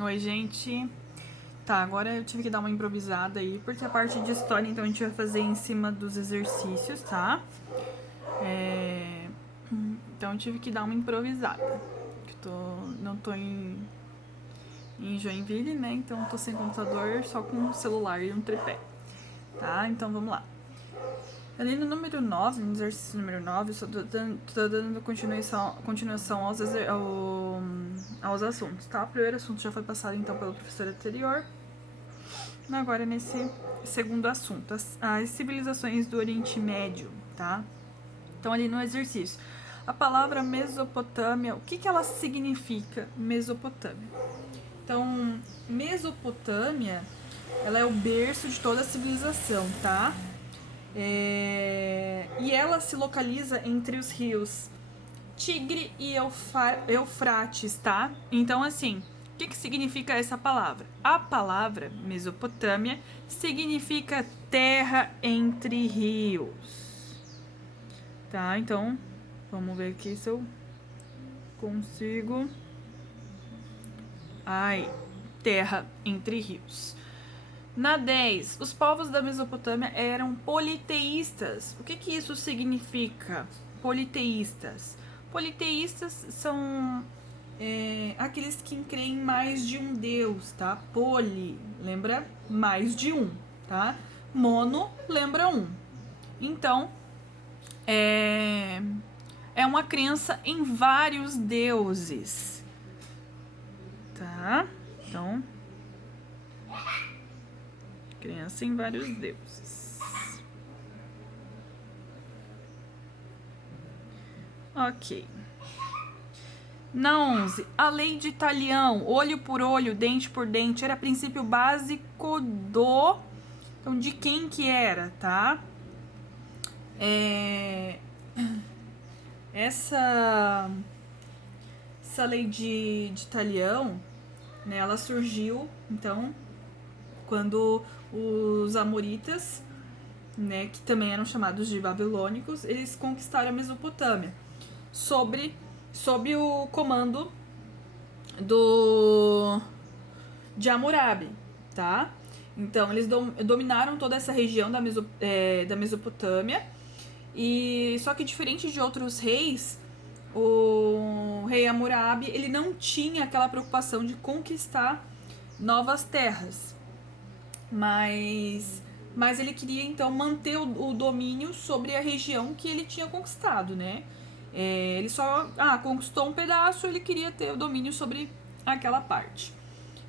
Oi, gente. Tá, agora eu tive que dar uma improvisada aí, porque a parte de história, então, a gente vai fazer em cima dos exercícios, tá? Então, eu tive que dar uma improvisada. Não tô em Joinville, né? Então, tô sem computador, só com um celular e um tripé. Tá? Então, vamos lá. Ali no número 9, no exercício número 9, eu só tô dando continuação aos assuntos, tá? O primeiro assunto já foi passado, então, pelo professor anterior. Agora, nesse segundo assunto, as civilizações do Oriente Médio, tá? Então, ali no exercício. A palavra Mesopotâmia, o que ela significa, Mesopotâmia? Então, Mesopotâmia, ela é o berço de toda a civilização, tá? E ela se localiza entre os rios Tigre e Eufrates, tá? Então, assim, o que significa essa palavra? A palavra Mesopotâmia significa terra entre rios, tá? Então, vamos ver aqui se eu consigo. Terra entre rios. Na 10, os povos da Mesopotâmia eram politeístas. O que isso significa? Politeístas. Politeístas são aqueles que creem em mais de um deus, tá? Poli, lembra mais de um, tá? Mono, lembra um. Então, é uma crença em vários deuses, tá? Então, crença em vários deuses. Ok. Na 11, a lei de Talião, olho por olho, dente por dente, era princípio básico do... Então, de quem que era, tá? Essa lei de Talião, né, ela surgiu, então, quando os amoritas, né, que também eram chamados de babilônicos, eles conquistaram a Mesopotâmia sob o comando de Hammurabi, tá? Então, eles dominaram toda essa região da Mesopotâmia, e só que diferente de outros reis, o rei Hammurabi, ele não tinha aquela preocupação de conquistar novas terras, mas ele queria então manter o domínio sobre a região que ele tinha conquistado, né? Ele só conquistou um pedaço, ele queria ter o domínio sobre aquela parte,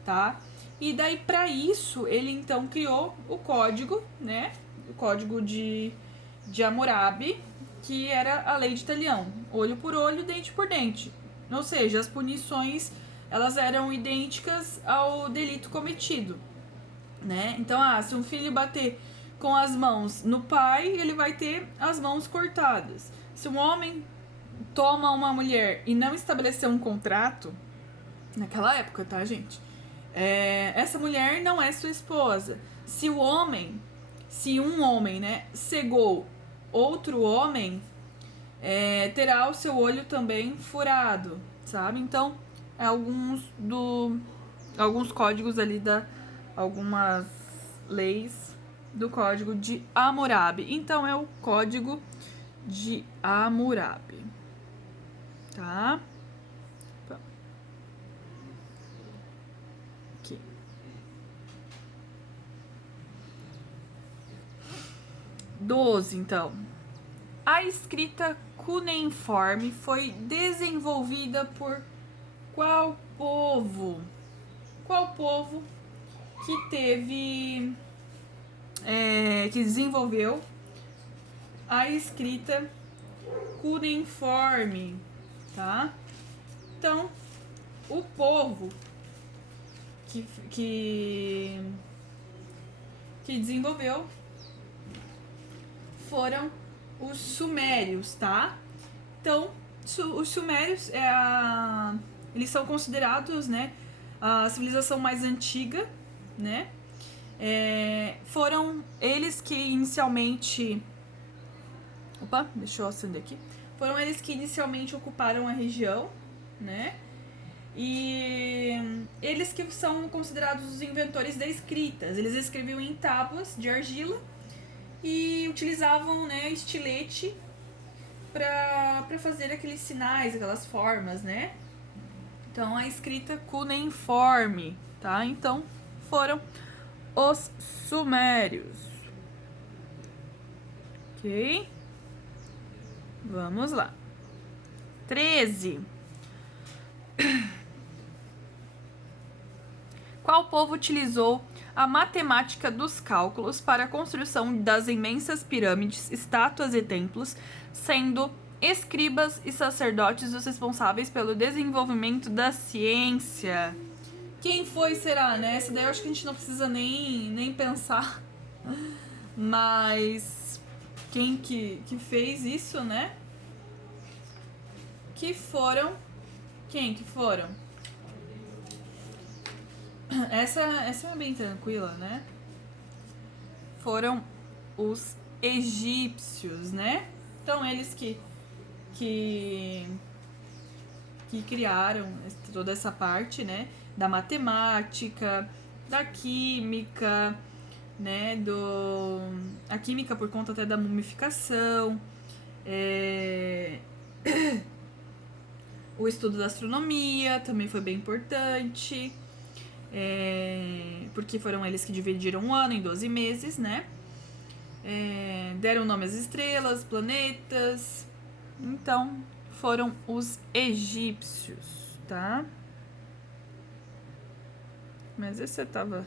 tá? E daí, para isso, ele então criou o código, né? O código de Hammurabi, que era a lei de Talião, olho por olho, dente por dente. Ou seja, as punições, elas eram idênticas ao delito cometido, né? Então, se um filho bater com as mãos no pai, ele vai ter as mãos cortadas. Se um homem toma uma mulher e não estabeleceu um contrato, naquela época, tá, gente? Essa mulher não é sua esposa. Se um homem, né, cegou outro homem, terá o seu olho também furado, sabe? Então, alguns códigos ali algumas leis do código de Hammurabi. Então, é o código de Hammurabi, tá? Aqui. 12, então. A escrita cuneiforme foi desenvolvida por qual povo? Qual povo que teve... que desenvolveu a escrita cuneiforme, tá? Então, o povo que desenvolveu foram os sumérios, tá? Então, os sumérios eles são considerados, né, a civilização mais antiga, né? Foram eles que inicialmente... Opa, deixa eu acender aqui. Foram eles que inicialmente ocuparam a região, né? E eles que são considerados os inventores da escrita. Eles escreviam em tábuas de argila e utilizavam, né, estilete para fazer aqueles sinais, aquelas formas, né? Então, a escrita cuneiforme, tá? Então, foram os sumérios. Ok? Vamos lá. 13. Qual povo utilizou a matemática dos cálculos para a construção das imensas pirâmides, estátuas e templos, sendo escribas e sacerdotes os responsáveis pelo desenvolvimento da ciência? Quem foi, será, né? Essa daí eu acho que a gente não precisa nem pensar. Mas quem que fez isso, né? Que foram... Quem que foram? Essa é bem tranquila, né? Foram os egípcios, né? Então, eles que criaram toda essa parte, né? Da matemática, da química, né? A química por conta até da mumificação, o estudo da astronomia também foi bem importante, porque foram eles que dividiram o ano em 12 meses, né? Deram nome às estrelas, planetas. Então, foram os egípcios, tá? Mas esse tava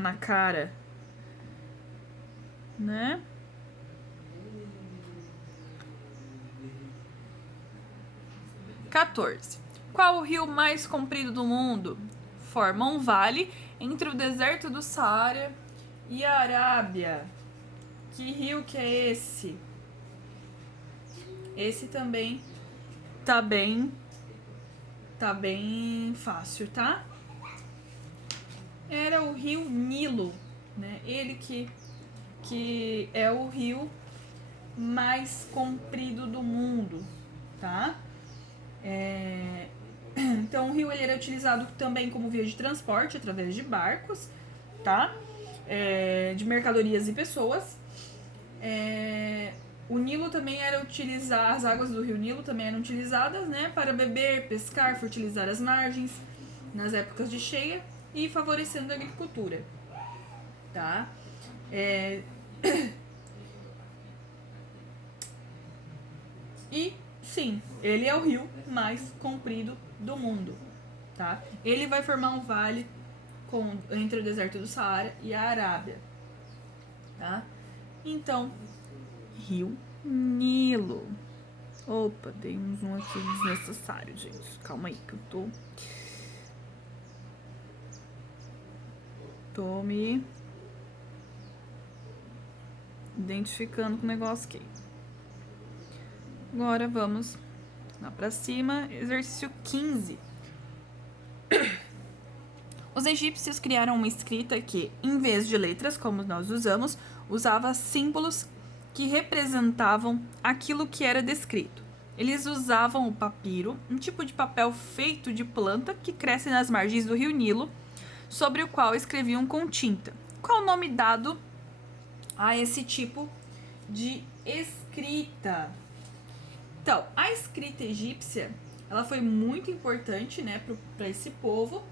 na cara, né? Qual o rio mais comprido do mundo? Forma um vale entre o deserto do Saara e a Arábia. Que rio que é esse? Esse também tá bem fácil, tá? Era o rio Nilo, né? Ele que é o rio mais comprido do mundo, tá? Então o rio ele era utilizado também como via de transporte através de barcos, tá? De mercadorias e pessoas. O Nilo também era utilizado, as águas do rio Nilo também eram utilizadas, né, para beber, pescar, fertilizar as margens nas épocas de cheia e favorecendo a agricultura, tá? E sim, ele é o rio mais comprido do mundo, tá? Ele vai formar um vale entre o deserto do Saara e a Arábia, tá? Então, rio Nilo. Opa, dei um zoom aqui desnecessário, gente. Calma aí que eu tô me identificando com o negócio aqui. Agora vamos lá pra cima, exercício 15. Os egípcios criaram uma escrita que, em vez de letras como nós usamos, usava símbolos que representavam aquilo que era descrito. Eles usavam o papiro, um tipo de papel feito de planta que cresce nas margens do rio Nilo, sobre o qual escreviam com tinta. Qual o nome dado a esse tipo de escrita? Então, a escrita egípcia, ela foi muito importante, né, para esse povo,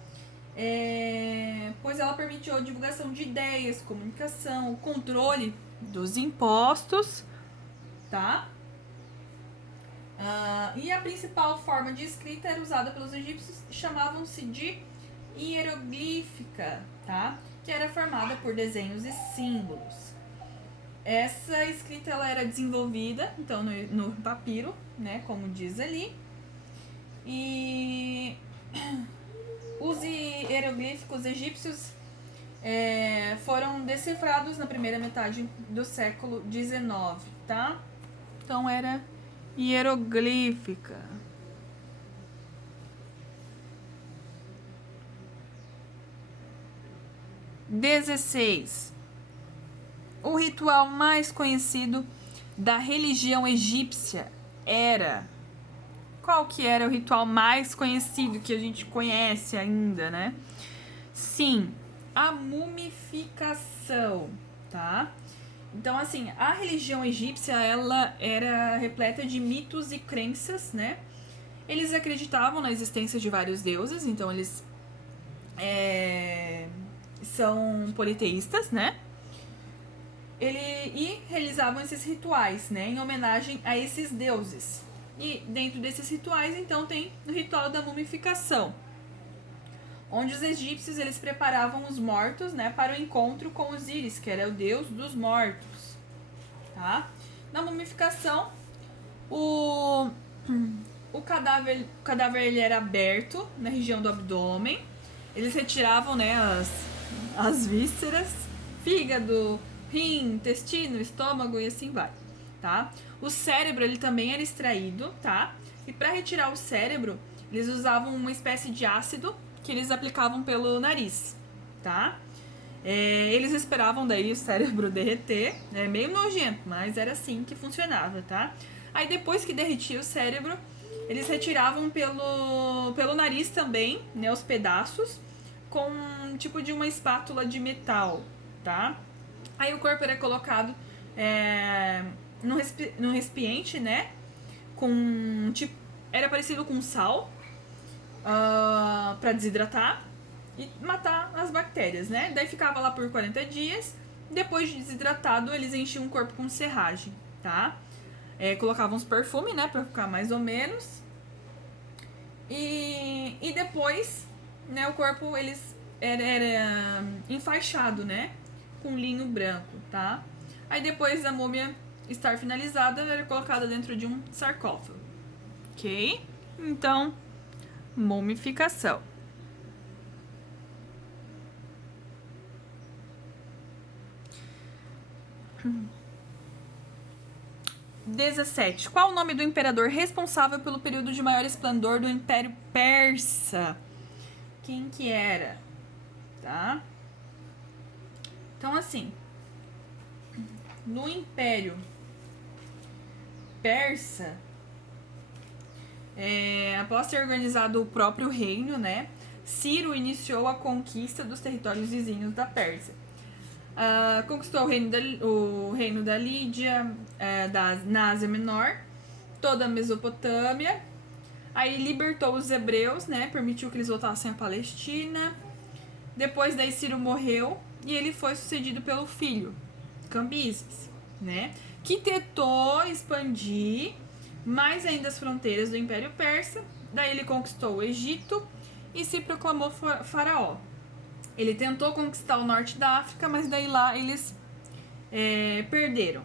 pois ela permitiu a divulgação de ideias, comunicação, o controle dos impostos, tá? E a principal forma de escrita era usada pelos egípcios, chamavam-se de hieroglífica, tá? Que era formada por desenhos e símbolos. Essa escrita ela era desenvolvida, então, no papiro, né, como diz ali. E os hieroglíficos egípcios foram decifrados na primeira metade do século XIX, tá? Então, era hieroglífica. O ritual mais conhecido da religião egípcia era Qual que era o ritual mais conhecido que a gente conhece ainda, né? Sim, a mumificação, tá? Então, assim, a religião egípcia, ela era repleta de mitos e crenças, né? Eles acreditavam na existência de vários deuses, então eles são politeístas, né? E realizavam esses rituais, né? Em homenagem a esses deuses. E dentro desses rituais, então, tem o ritual da mumificação, onde os egípcios eles preparavam os mortos, né, para o encontro com Osíris, que era o deus dos mortos, tá? Na mumificação, o cadáver ele era aberto na região do abdômen. Eles retiravam, né, as vísceras, fígado, rim, intestino, estômago e assim vai, tá? O cérebro ele também era extraído, tá? E para retirar o cérebro, eles usavam uma espécie de ácido que eles aplicavam pelo nariz, tá? Eles esperavam daí o cérebro derreter, é meio nojento, mas era assim que funcionava, tá? Aí depois que derretia o cérebro, eles retiravam pelo nariz também, né, os pedaços, com um tipo de uma espátula de metal, tá? Aí o corpo era colocado num recipiente, né, com tipo, era parecido com sal, para desidratar e matar as bactérias, né? Daí ficava lá por 40 dias. Depois de desidratado, eles enchiam o corpo com serragem, tá? Colocavam uns perfumes, né? Pra ficar mais ou menos. E depois, né? O corpo, eles era enfaixado, né? Com linho branco, tá? Aí depois da múmia estar finalizada, ela era colocada dentro de um sarcófago. Ok? Então, mumificação. 17. Qual o nome do imperador responsável pelo período de maior esplendor do Império Persa? Quem que era? Tá? Então, assim, no Império Persa, após ter organizado o próprio reino, né, Ciro iniciou a conquista dos territórios vizinhos da Pérsia. Conquistou o reino da Lídia, na Ásia Menor, toda a Mesopotâmia. Aí libertou os hebreus, né? Permitiu que eles voltassem à Palestina. Depois daí Ciro morreu e ele foi sucedido pelo filho, Cambises, né? Que tentou expandir mais ainda as fronteiras do Império Persa. Daí ele conquistou o Egito e se proclamou faraó. Ele tentou conquistar o norte da África, mas daí lá eles perderam.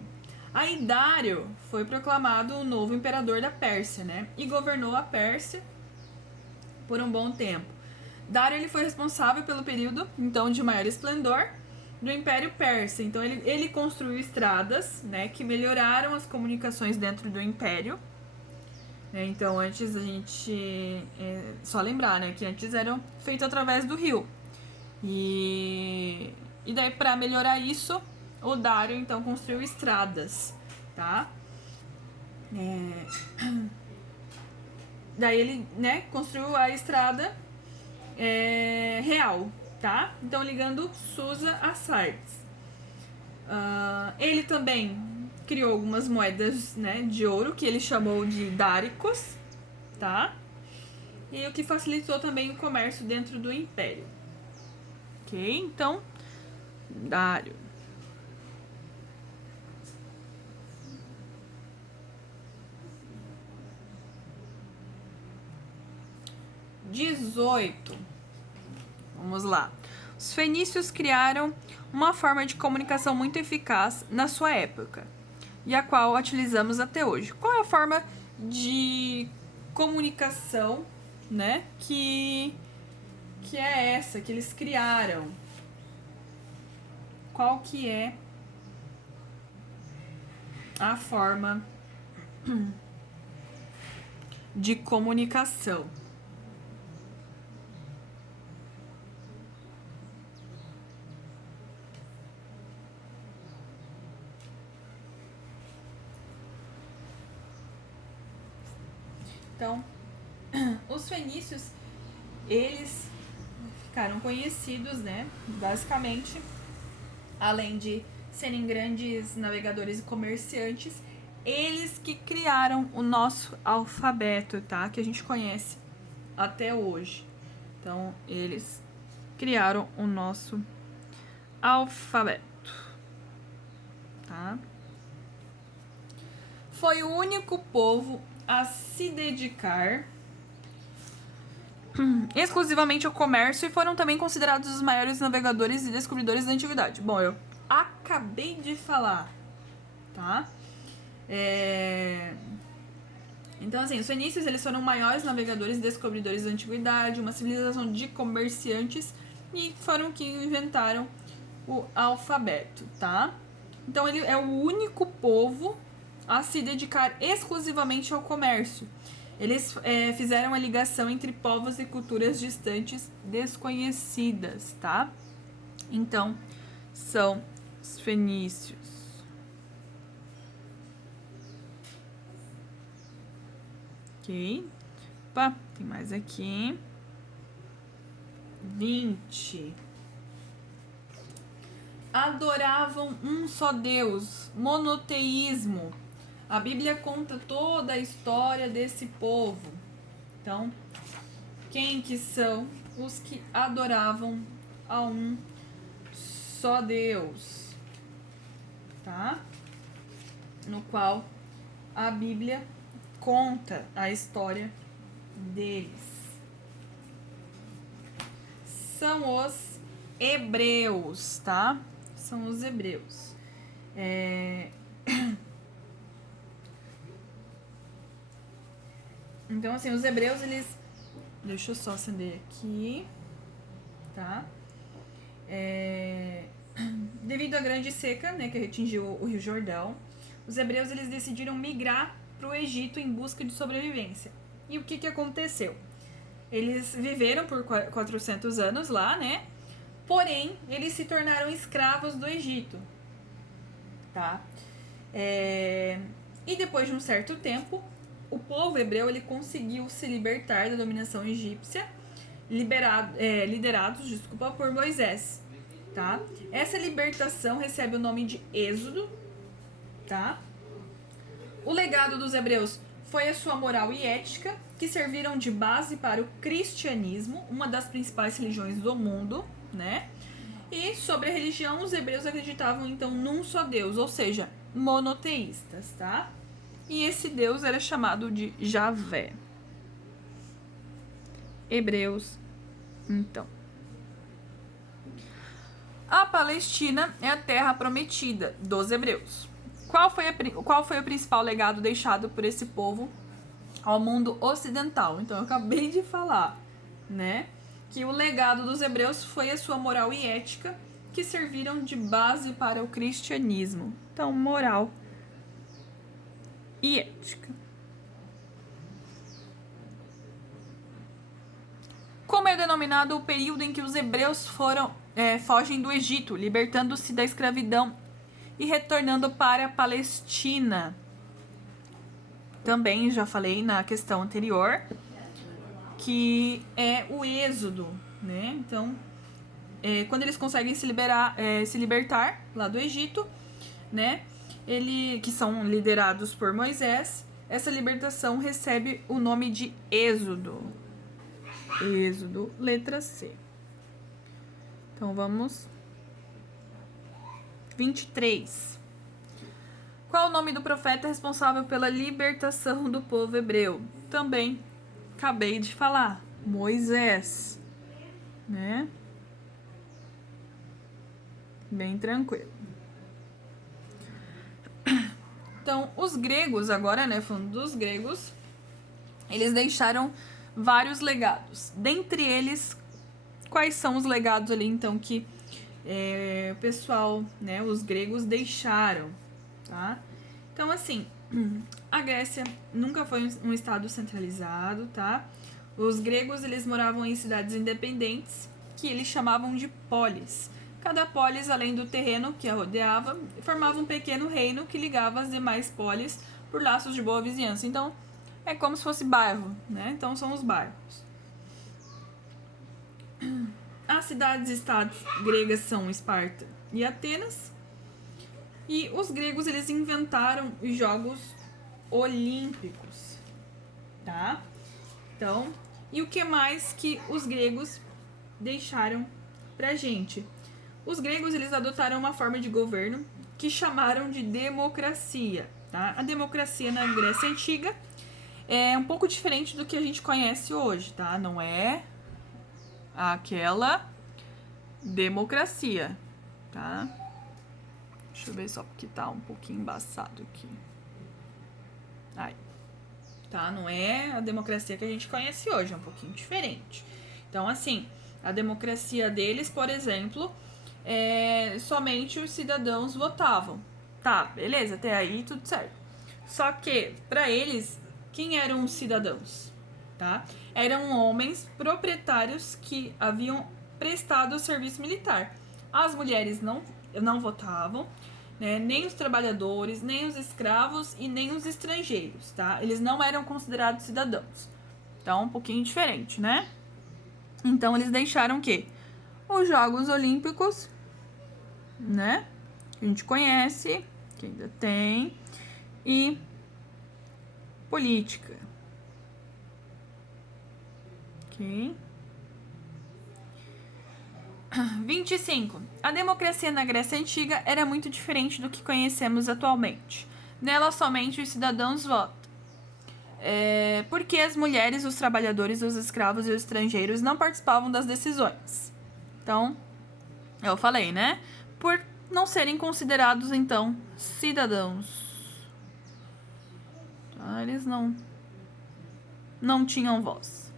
Aí Dário foi proclamado o novo imperador da Pérsia, né? E governou a Pérsia por um bom tempo. Dário ele foi responsável pelo período, então, de maior esplendor do Império Persa. Então ele construiu estradas, né, que melhoraram as comunicações dentro do Império. Então antes a gente só lembrar, né, que antes eram feitos através do rio. E daí para melhorar isso, o Dário então construiu estradas, tá? Daí ele, né, construiu a estrada real, tá? Então ligando Susa a Sardes. Ele também criou algumas moedas, né, de ouro que ele chamou de dáricos, tá? E o que facilitou também o comércio dentro do império. Ok? Então, Dário. 18. Vamos lá. Os fenícios criaram uma forma de comunicação muito eficaz na sua época e a qual utilizamos até hoje. Qual é a forma de comunicação, né, que é essa que eles criaram? Qual que é a forma de comunicação? Então, os fenícios, eles ficaram conhecidos, né, basicamente, além de serem grandes navegadores e comerciantes, eles que criaram o nosso alfabeto, tá? Que a gente conhece até hoje. Então, eles criaram o nosso alfabeto, tá? Foi o único povo a se dedicar exclusivamente ao comércio e foram também considerados os maiores navegadores e descobridores da antiguidade. Bom, eu acabei de falar, tá? Então, assim, os fenícios, eles foram maiores navegadores e descobridores da antiguidade, uma civilização de comerciantes, e foram que inventaram o alfabeto, tá? Então, ele é o único povo a se dedicar exclusivamente ao comércio. Eles fizeram a ligação entre povos e culturas distantes desconhecidas, tá? Então, são os fenícios. Ok. Opa, tem mais aqui. 20. Adoravam um só Deus, monoteísmo. A Bíblia conta toda a história desse povo. Então, quem que são os que adoravam a um só Deus, tá? No qual a Bíblia conta a história deles. São os hebreus, tá? São os hebreus. Então, assim, os hebreus, eles... Deixa eu só acender aqui, tá? Devido à grande seca, né, que atingiu o Rio Jordão, os hebreus, eles decidiram migrar para o Egito em busca de sobrevivência. E o que aconteceu? Eles viveram por 400 anos lá, né? Porém, eles se tornaram escravos do Egito, tá? E depois de um certo tempo, o povo hebreu, ele conseguiu se libertar da dominação egípcia, liderados por Moisés, tá? Essa libertação recebe o nome de Êxodo, tá? O legado dos hebreus foi a sua moral e ética, que serviram de base para o cristianismo, uma das principais religiões do mundo, né? E sobre a religião, os hebreus acreditavam então num só Deus, ou seja, monoteístas, tá? E esse Deus era chamado de Javé. Hebreus, então. A Palestina é a terra prometida dos hebreus. Qual foi o principal legado deixado por esse povo ao mundo ocidental? Então, eu acabei de falar, né? Que o legado dos hebreus foi a sua moral e ética, que serviram de base para o cristianismo. Então, moral e ética. Como é denominado o período em que os hebreus fogem do Egito, libertando-se da escravidão e retornando para a Palestina? Também já falei na questão anterior, que é o êxodo, né? Então, quando eles conseguem se libertar lá do Egito, né? Que são liderados por Moisés, essa libertação recebe o nome de Êxodo. Êxodo, letra C. Então, vamos. 23. Qual o nome do profeta responsável pela libertação do povo hebreu? Também acabei de falar. Moisés. Né? Bem tranquilo. Então, os gregos, agora, né? Falando dos gregos, eles deixaram vários legados. Dentre eles, quais são os legados ali, então, que o pessoal, né? Os gregos deixaram, tá? Então, assim, a Grécia nunca foi um estado centralizado, tá? Os gregos, eles moravam em cidades independentes, que eles chamavam de polis. Cada polis, além do terreno que a rodeava, formava um pequeno reino que ligava as demais polis por laços de boa vizinhança. Então, é como se fosse bairro, né? Então são os bairros. As cidades-estados gregas são Esparta e Atenas. E os gregos, eles inventaram os Jogos Olímpicos, tá? Então, e o que mais que os gregos deixaram pra gente? Os gregos, eles adotaram uma forma de governo que chamaram de democracia, tá? A democracia na Grécia Antiga é um pouco diferente do que a gente conhece hoje, tá? Não é aquela democracia, tá? Deixa eu ver só porque tá um pouquinho embaçado aqui. Aí. Tá? Não é a democracia que a gente conhece hoje, é um pouquinho diferente. Então, assim, a democracia deles, por exemplo, somente os cidadãos votavam. Tá, beleza, até aí tudo certo. Só que, para eles, quem eram os cidadãos? Tá? Eram homens proprietários que haviam prestado o serviço militar. As mulheres não votavam, né? Nem os trabalhadores, nem os escravos e nem os estrangeiros, tá? Eles não eram considerados cidadãos. Então, um pouquinho diferente, né? Então, eles deixaram o quê? Os Jogos Olímpicos, né? Que a gente conhece, que ainda tem, e política. Ok. 25. A democracia na Grécia Antiga era muito diferente do que conhecemos atualmente. Nela, somente os cidadãos votam. Porque as mulheres, os trabalhadores, os escravos e os estrangeiros não participavam das decisões. Então, eu falei, né? Por não serem considerados, então, cidadãos. Tá? Eles não tinham voz.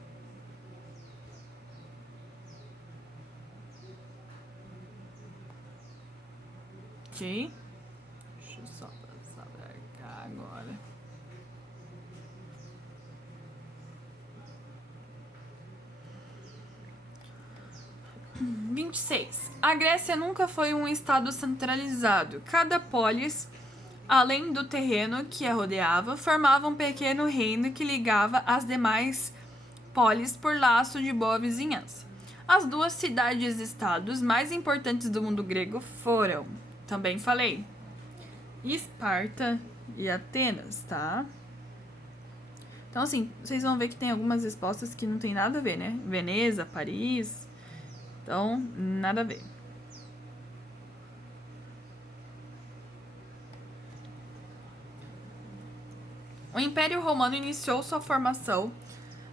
Ok? Deixa eu só passar pra cá agora. Vinte e seis. A Grécia nunca foi um estado centralizado. Cada polis, além do terreno que a rodeava, formava um pequeno reino que ligava as demais polis por laço de boa vizinhança. As duas cidades-estados mais importantes do mundo grego foram, também falei, Esparta e Atenas, tá? Então, assim, vocês vão ver que tem algumas respostas que não tem nada a ver, né? Veneza, Paris. Então, nada a ver. O Império Romano iniciou sua formação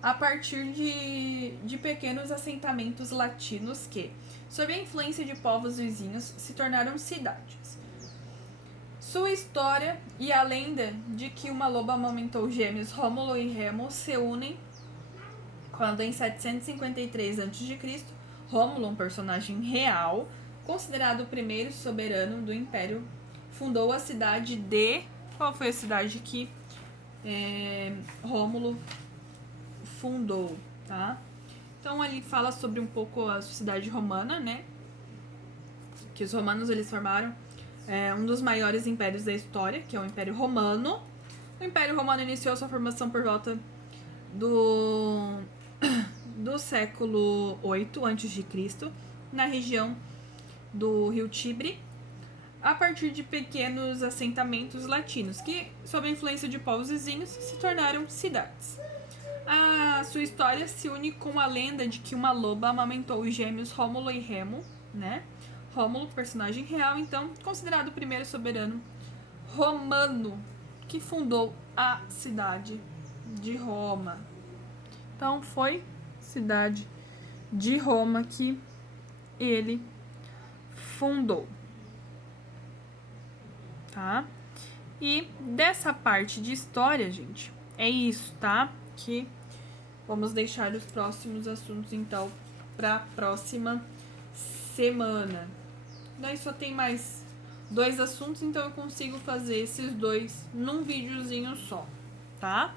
a partir de pequenos assentamentos latinos que, sob a influência de povos vizinhos, se tornaram cidades. Sua história e a lenda de que uma loba amamentou gêmeos Rômulo e Remo se unem quando, em 753 a.C., Rômulo, um personagem real, considerado o primeiro soberano do Império, fundou a cidade de... Qual foi a cidade que Rômulo fundou, tá? Então, ali fala sobre um pouco a sociedade romana, né? Que os romanos, eles formaram um dos maiores impérios da história, que é o Império Romano. O Império Romano iniciou sua formação por volta do século 8 a.C., na região do rio Tibre, a partir de pequenos assentamentos latinos, que, sob a influência de povos vizinhos, se tornaram cidades. A sua história se une com a lenda de que uma loba amamentou os gêmeos Rômulo e Remo, né? Rômulo, personagem real, então, considerado o primeiro soberano romano que fundou a cidade de Roma. Então, foi cidade de Roma que ele fundou, tá? E dessa parte de história, gente, é isso, tá? Que vamos deixar os próximos assuntos, então, para próxima semana. Daí só tem mais 2 assuntos, então eu consigo fazer esses 2 num videozinho só, tá?